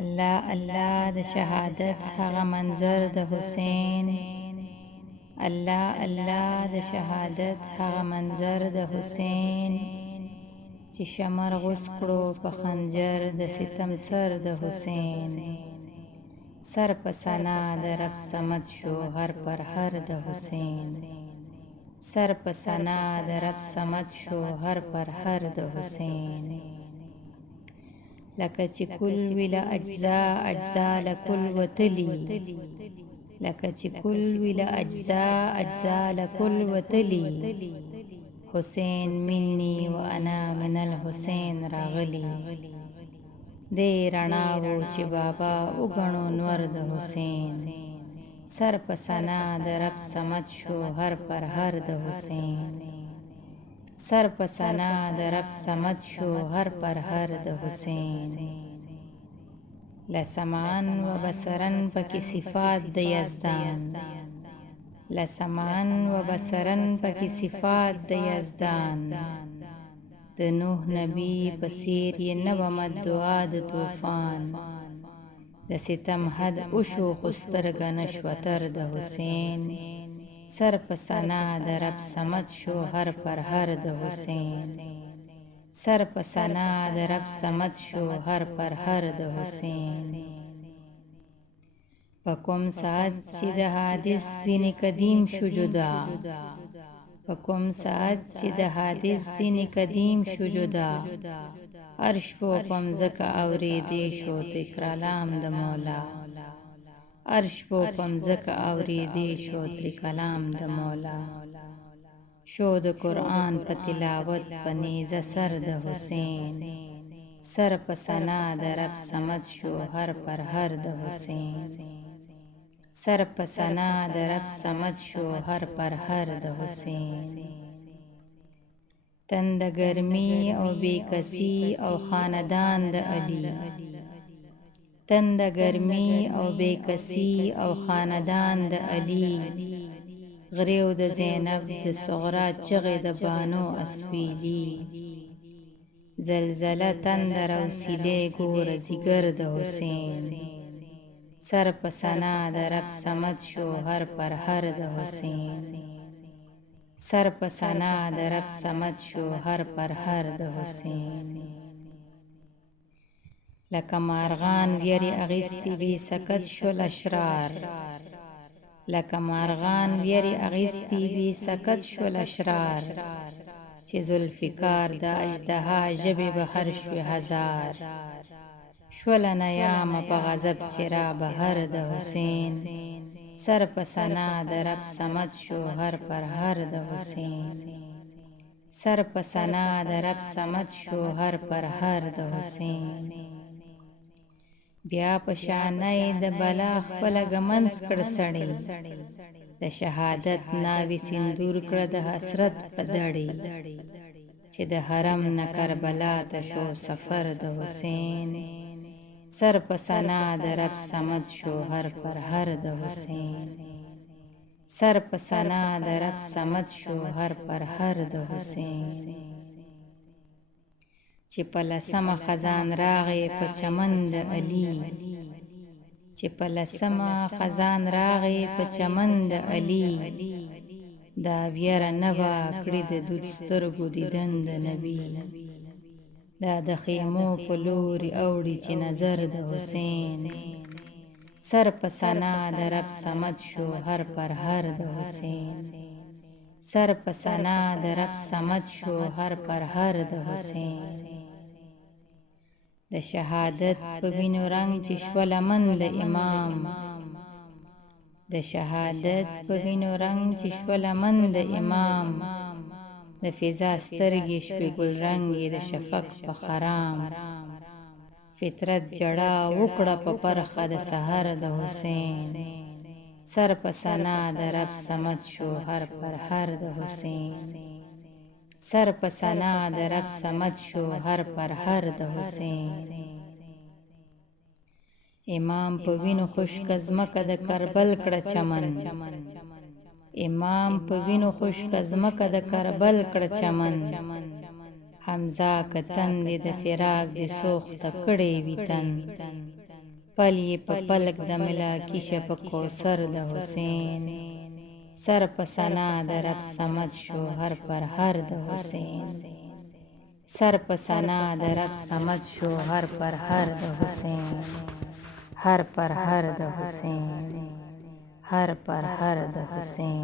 الله الله د شهادت هغه منظر د حسین. الله الله د شهادت هغه منظر د حسین، چې شمر غوڅ کړو په خنجر د ستم سر د حسین. سر په ثنا د رب صمد شو هر پر هر د حسین. سر په ثنا د رب صمد شو هر پر هر د حسین. لکه چې کل وی له اجزا اجزا لکل وتلی، لکه چې کل وی له اجزا اجزا لکل وتلی. حسین مني و انا من الحسین راغلی، دی رڼاوو چې بابا وګڼو نور د حسین. سر په ثنا د رب صمد شو هر پر هر د حسین. سر په ثنا د رب صمد شو هر پر هر د حسین. لسمعن و بصرن پکې صفات د یزدان، لسمعن و بصرن پکې صفات د یزدان. د نوح نبی په څیر یې نه ومه دعا د طوفان. د ستم حد وشو خو سترګه نه شوه تر د حسین. سر په ثنا د رب صمد شو هر پر هر د حسین. سر په ثنا د رب صمد شو هر پر هر د حسین. په کوم ساعت چې د حادث ځینې قدیم شو جدا، په کوم ساعت چې د حادث ځینې قدیم شو جدا. عرش و پمځکه اورېدې شو تکرالام د مولا. عرش و پمځکه اورېدې شو تر کلام د مولا. شو د قرآن په تلاوت په نیزه سر د حسین. سر په ثنا د رب صمد شو هر پر هر د حسین. سر په ثنا د رب صمد شو هر پر هر د حسین. تند گرمی او بیکسی او خاندان د علی، تند گرمی او بیکسی او خاندان د علی. غریو د زینب د صغرا چغې د بانو اسویلی. زلزله تندر او سیلې ګوره زیګر د حسین. سر په ثنا د رب صمد شو هر پر هر د حسین. سر په ثنا د رب صمد شو هر پر هر د حسین. لکه مارغان ویری اغیستی بی سکت شول اشرار، لکه مارغان ویری اغیستی بی سکت شول اشرار. چې ذوالفقار د اژدها ژبې بهر شوې هزار. شوله نیامه په غضب چې را بهر د حسین. سر په ثنا د رب صمد شو هر پر هر د حسین. سر په ثنا د رب صمد شو هر پر هر د حسین. بیا په شانې د بلا خپله ږمنځ کړ سړی. د شهادت ناوې سیندور کړه د حسرت په دړې. چې د حرم نه کربلا ته شو سفر د حسین. سر په ثنا د رب صمد شو هر پر هر د حسین. سر په ثنا د رب صمد شو هر پر هر د حسین. چې په لسمه خزان راغی په چمن د علی، چې په لسمه خزان راغی په چمن د علی. دا ویره نه وه کړې د دود سترګو دیدن د نبی. دا د خیمو په لوري اوړي چې نظر د حسین. سر په ثنا د رب صمد شو هر پر هر د حسین. سر په ثنا د رب صمد شو هر پر هر د حسین. د شهادت په وینو رنگ چې شوه لمن د امام، د شهادت په وینو رنگ چې شوه لمن د امام. د فضا سترګې شوې ګلرنګې د شفق په خرام. فطرت جړه وکړه په پرخه د سحر د حسین. سر په ثنا د رب صمد شو هر پر هر د حسین. سر په ثنا د رب صمد شو هر پر هر د حسین. امام په وینو خشک ځمکه د کربل کړه چمن. امام په وینو خشک ځمکه د کربل کړه چمن. حمزه که تندې د فراق د سوخته کړې وي تن. پل یې په پلک د ملا کیشه په کوثر د حسین سر په ثنا د رب صمد شو هر پر هر د حسین سر په ثنا د رب صمد شو هر پر هر د حسین هر پر هر د حسین هر پر هر د حسین